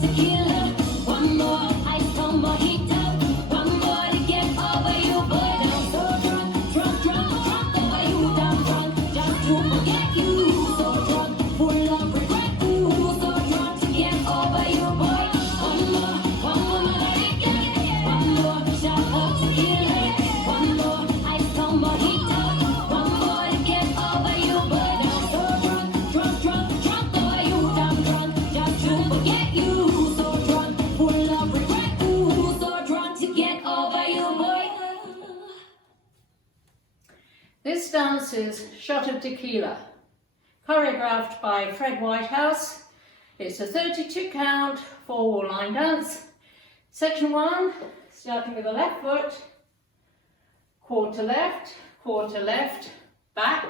tequila. One more ice, one more heat up. One more to get over you, boy. I'm so drunk, drunk, drunk, drunk over you. Damn drunk, just to forget you. So drunk, full of regret. Ooh, so drunk to get over you, boy. One more margarita. One more shot of tequila. One more ice, one more heat up. One more to get over you, boy. I'm so drunk, drunk, drunk, drunk over you. Damn drunk, just to forget you. So drunk, full of regret. Ooh, so drunk to get over you, boy. This dance is Shot of Tequila, choreographed by Fred Whitehouse. It's a 32 count, 4-wall line dance. Section 1, starting with the left foot, quarter left, back,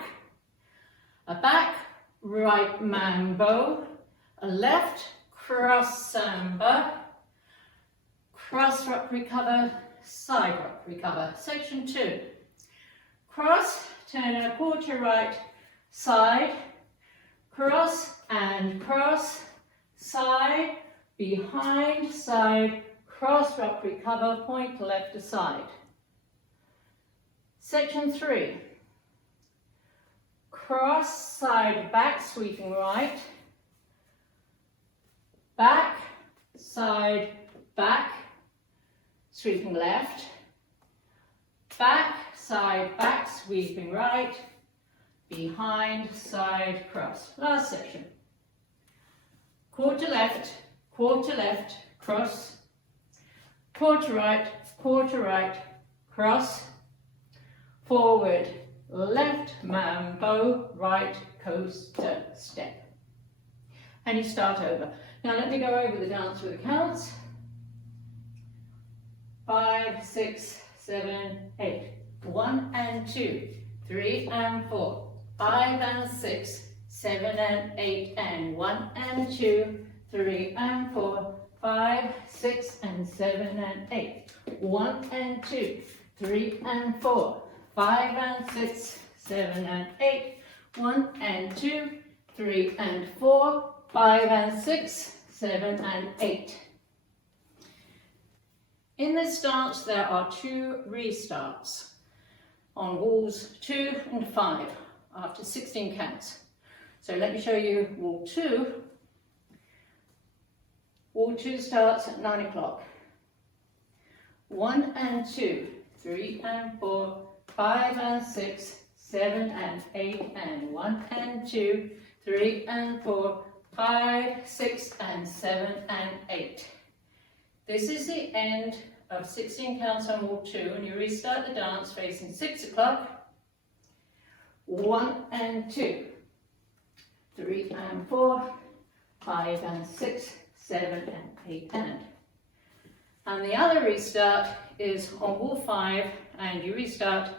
a back, right mambo, a left, cross samba, cross rock recover, side rock recover. Section 2, cross, turn a quarter right, side, cross and cross, side, behind, side, cross rock recover, point left to side. Section 3, cross, side, back, sweeping right, back, side, back, sweeping left, back, side, back, sweeping right, behind, side, cross. Last section. Quarter left, cross, quarter right, cross, forward, left, mambo, right, coaster, step. And you start over. Now let me go over the dance with the counts. 5, 6, 7, 8. 1 and 2, 3 and 4, 5 and 6, 7 and 8, and 1 and 2, 3 and 4, 5, 6 and 7 and 8. 1 and 2, 3 and 4, 5 and 6, 7 and 8. 1 and 2, 3 and 4, 5 and 6, 7 and 8. In this dance there are 2 restarts on walls 2 and 5 after 16 counts. So let me show you wall 2. Wall 2 starts at 9 o'clock. 1 and 2, 3 and 4, 5 and 6, 7 and 8, and 1 and 2, 3 and 4, 5, 6 and 7 and 8. This is the end of 16 counts on wall 2, and you restart the dance facing 6 o'clock. 1 and 2, 3 and 4, 5 and 6, 7 and 8 and the other restart is on wall 5, and you restart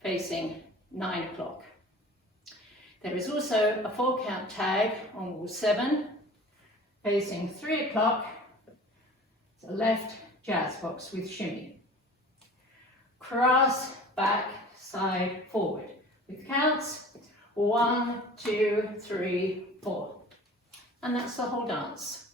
facing 9 o'clock. There is also a 4 count tag on wall 7 facing 3 o'clock. It's a left jazz box with shimmy. Cross, back, side, forward. With counts 1, 2, 3, 4. And that's the whole dance.